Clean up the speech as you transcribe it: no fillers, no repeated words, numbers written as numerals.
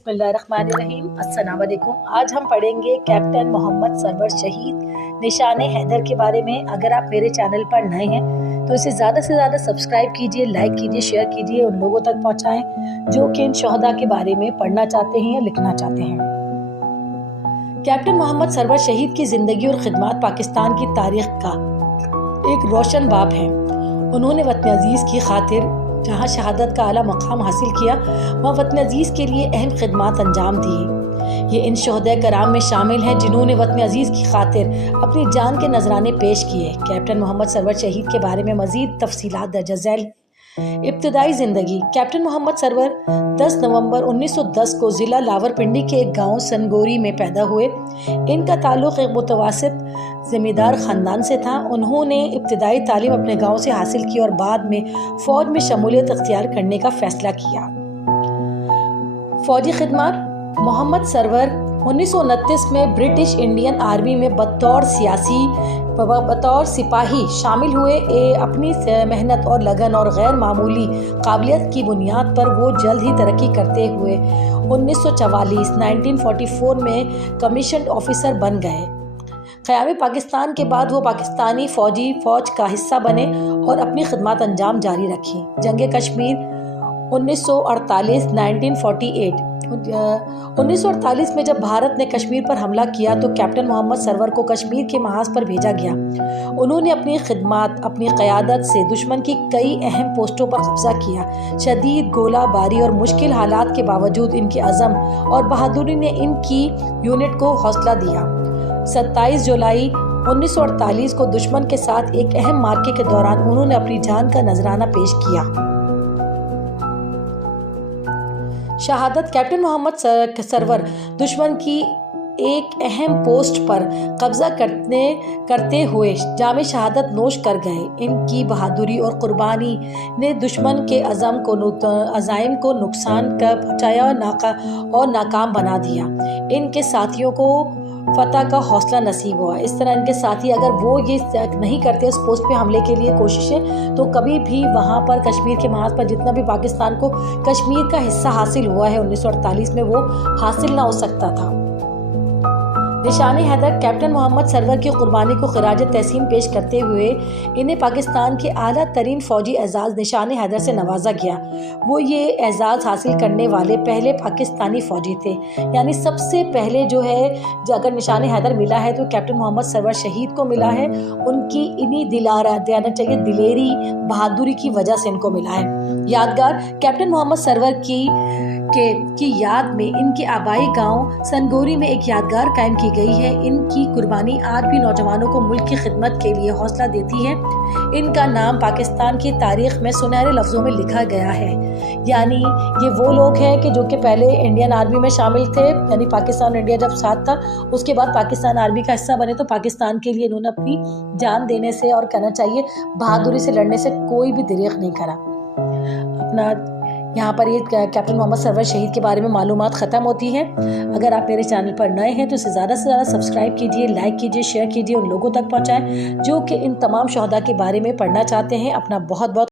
बिस्मिल्लाहिर्रहमानिर्रहीम। अस्सलाम वालेकुम। आज हम पढ़ेंगे कैप्टन मोहम्मद सरवर शहीद निशान हैदर के बारे में। अगर आप मेरे चैनल पर नए हैं तो इसे ज़्यादा से ज़्यादा सब्सक्राइब कीजिए, लाइक कीजिए, शेयर कीजिए, उन लोगों तक पहुँचाएँ जो कि इन शहदा के बारे में पढ़ना चाहते हैं या लिखना चाहते हैं। कैप्टन मोहम्मद सरवर शहीद की ज़िंदगी और खिदमत पाकिस्तान की तारीख का एक रोशन बाब है। उन्होंने वतन अजीज़ की खातिर जहाँ शहादत का आला मकाम हासिल किया, वहाँ वतन अजीज़ के लिए अहम खिदमत अंजाम दी। ये इन शहदा कराम में शामिल हैं जिन्होंने वतन अजीज़ की खातिर अपनी जान के नजराने पेश किए। कैप्टन मोहम्मद सरवर शहीद के बारे में मज़ीद तफसीलात दर्ज झैल। इब्तदाई ज़िंदगी। कैप्टन मोहम्मद सरवर 10 नवंबर 1910 को ज़िला लावरपिंडी के एक गांव सनगोरी में पैदा हुए। इनका ताल्लुक़ एक मुतवासित ज़मींदार ख़ानदान से था। उन्होंने इब्तदाई तालीम अपने गांव से हासिल की और बाद में फ़ौज में शमूलियत इख्तियार करने का फ़ैसला किया। फ़ौजी खिदमत। मोहम्मद सरवर 1929 में ब्रिटिश इंडियन आर्मी में बतौर सिपाही शामिल हुए। अपनी मेहनत और लगन और गैर मामूली काबिलियत की बुनियाद पर वो जल्द ही तरक्की करते हुए 1944 में कमीशन ऑफिसर बन गए। क़याम पाकिस्तान के बाद वो पाकिस्तानी फ़ौज का हिस्सा बने और अपनी खिदमत अंजाम जारी रखी। जंग कश्मीर 1948 में जब भारत ने कश्मीर पर हमला किया तो कैप्टन मोहम्मद सरवर को कश्मीर के महाज पर भेजा गया। उन्होंने अपनी खिदमत, अपनी क़यादत से दुश्मन की कई अहम पोस्टों पर कब्जा किया। शदीद गोलाबारी और मुश्किल हालात के बावजूद इनकी अज़म और बहादुरी ने इनकी यूनिट को हौसला दिया। 27 जुलाई 1948 को दुश्मन के साथ एक अहम मार्के के दौरान उन्होंने अपनी जान का नजराना पेश किया। शहादत। कैप्टन मोहम्मद सरवर दुश्मन की एक अहम पोस्ट पर कब्जा करते हुए जामे शहादत नोश कर गए। इनकी बहादुरी और कुर्बानी ने दुश्मन के अज़ाइम को नुकसान का पहुँचाया और नाकाम बना दिया। इनके साथियों को फतह का हौसला नसीब हुआ। इस तरह इनके साथी अगर वो ये नहीं करते उस पोस्ट पे हमले के लिए कोशिशें, तो कभी भी वहाँ पर कश्मीर के महाज पर जितना भी पाकिस्तान को कश्मीर का हिस्सा हासिल हुआ है 1948 में, वो हासिल ना हो सकता था। निशान हैदर। कैप्टन मोहम्मद सरवर की कुर्बानी को खिराज तहसीन पेश करते हुए इन्हें पाकिस्तान के आला तरीन फ़ौजी एजाज़ निशान हैदर से नवाजा गया। वो ये एजाज़ हासिल करने वाले पहले पाकिस्तानी फ़ौजी थे। यानी सबसे पहले जो है अगर निशान हैदर मिला है तो कैप्टन मोहम्मद सरवर शहीद को मिला है। उनकी इन्हीं दिलेरी बहादुरी की वजह से इनको मिला है। यादगार। कैप्टन मोहम्मद सरवर की याद में इनके आबाई गांव सनगोरी में एक यादगार कायम की गई है। इनकी कुर्बानी आज भी नौजवानों को मुल्क की खिदमत के लिए हौसला देती है। इनका नाम पाकिस्तान की तारीख में सुनहरे लफ्ज़ों में लिखा गया है। यानी ये वो लोग हैं कि जो कि पहले इंडियन आर्मी में शामिल थे, यानी पाकिस्तान इंडिया जब साथ था, उसके बाद पाकिस्तान आर्मी का हिस्सा बने, तो पाकिस्तान के लिए इन्होंने अपनी जान देने से और कहना चाहिए बहादुरी से लड़ने से कोई भी दरिग़ नहीं करा। अपना यहाँ पर ये कैप्टन मोहम्मद सरवर शहीद के बारे में मालूमात ख़त्म होती हैं। अगर आप मेरे चैनल पर नए हैं तो इसे ज़्यादा से ज़्यादा सब्सक्राइब कीजिए, लाइक कीजिए, शेयर कीजिए, उन लोगों तक पहुँचाएँ जो कि इन तमाम शहदा के बारे में पढ़ना चाहते हैं। अपना बहुत बहुत